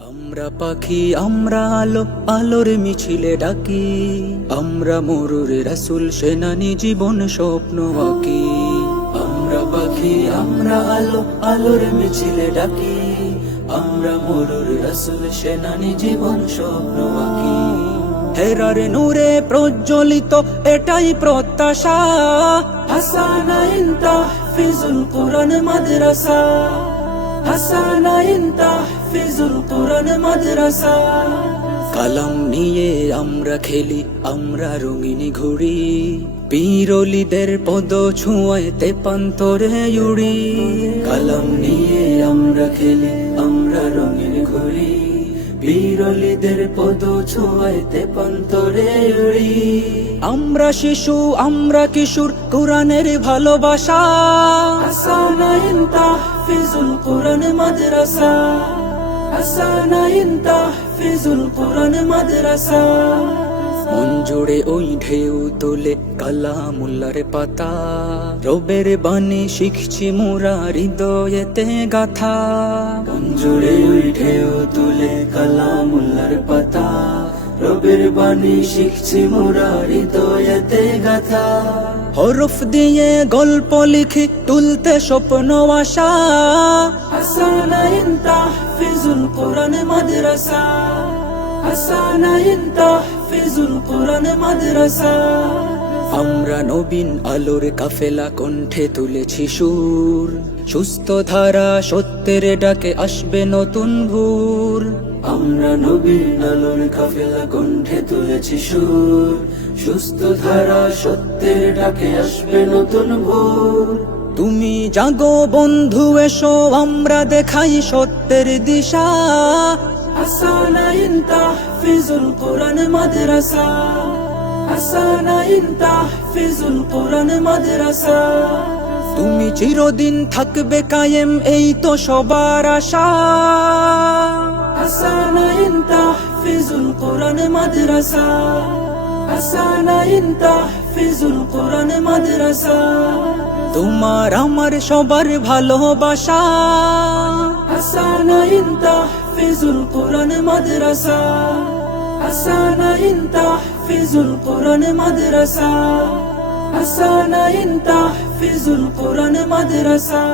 আমরা পাখি, আমরা আলো, আলোর মিছিলে ডাকি। আমরা মরুর রাসুল, সেনানি জীবন স্বপ্ন আঁকি। আমরা পাখি, আমরা আলো, আলোর মিছিলে ডাকি। আমরা মরুর রাসুল, সেনানি জীবন স্বপ্ন আঁকি। হেরার নূরে প্রজ্বলিত এটাই প্রত্যাশা। হাসানা ইন্তাহফিজুল কোরআন মাদ্রাসা। হাসানা ইন্তাহফিজুল কোরআন মাদ্রাসা। কালাম নিয়ে আমরা খেলি আমরা রঙিন ঘুড়ি। পীরলিদের পদ ছুঁয়ায় তেপান্তরে উড়ি। কালাম নিয়ে আমরা খেলি আমরা রঙিন ঘুড়ি। বীরলিদের পদ ছোঁয়ায় তেপান্তরে উড়ি। আমরা শিশু আমরা কিশোর কোরআনের ভালোবাসা। হাসানা ইন্তাহফিজুল কোরআন মাদ্রাসা। হাসানা ইন্তাহফিজুল কোরআন মাদ্রাসা। মন জুড়ে ওই ঢেউ তোলে কালামুল্লার পাতা। রবের বাণী শিখছি মোরা হৃদয়েতে গাথা। মন জুড়ে ওই ঢেউ তোলে কালামুল্লার পাতা। রবের বাণী শিখছি মোরা হৃদয়েতে গাথা। হরফ দিয়ে গল্প লিখি তুলতে স্বপ্ন আশা। হাসানা ইন্তাহফিজুল কোরআন মাদ্রাসা হাসানা ইন্তাহফিজুল কোরআন মাদ্রাসা আমরা নবীন আলোর কাফেলা কণ্ঠে তুলেছি সুর। সুস্থ ধারা সত্যের ডাকে আসবে নতুন ভোর। আমরা নবীন আলোর কাফেলা কণ্ঠে তুলেছি সুর। সুস্থ ধারা সত্যের ডাকে আসবে নতুন ভোর। তুমি জাগো বন্ধু এসো আমরা দেখাই সত্যের দিশা। তুমি চিরদিন থাকবে কায়েম এই তো সবার আশা। হাসানা ইন্তাহফিজুল কোরআন মাদ্রাসা। হাসানা ইন্তাহফিজুল কোরআন মাদ্রাসা। তোমার আমার সবার ভালোবাসা। হাসানা ইন্তাহফিজুল কোরআন মাদ্রাসা। হাসানা ইন্তাহফিজুল কোরআন মাদ্রাসা। হাসানা ইন্তাহফিজুল কোরআন মাদ্রাসা।